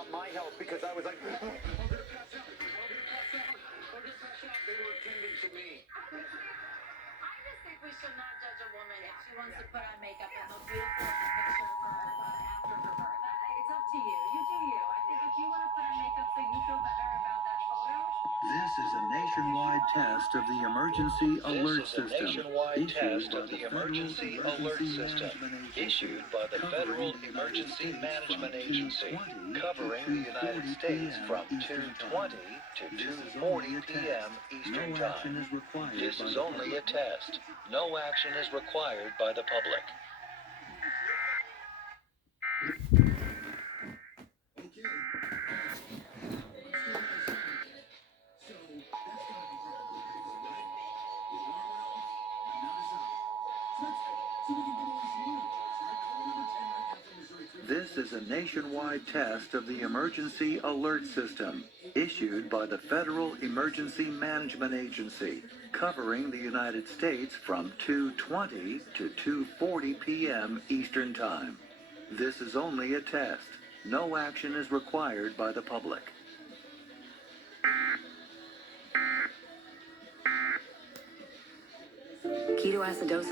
about my health because I was like, oh, I'm going to pass out. I'm going to pass out. I'm going to pass out. They were attending to me. I just think we should not judge a woman if she wants to put on makeup and look beautiful in the picture for after her birth. It's up to you. You do you. I think if you want to put on makeup so you feel better about that photo. This is a nationwide test of the emergency alert system. Nationwide test of the emergency alert system issued by the Federal Emergency Management Agency, covering the United States from 2:20 to 2:40 p.m. Eastern Time. This is only a test. No action is required by the public. This is a nationwide test of the emergency alert system issued by the Federal Emergency Management Agency, covering the United States from 2:20 to 2:40 p.m. Eastern Time. This is only a test. No action is required by the public. Ketoacidosis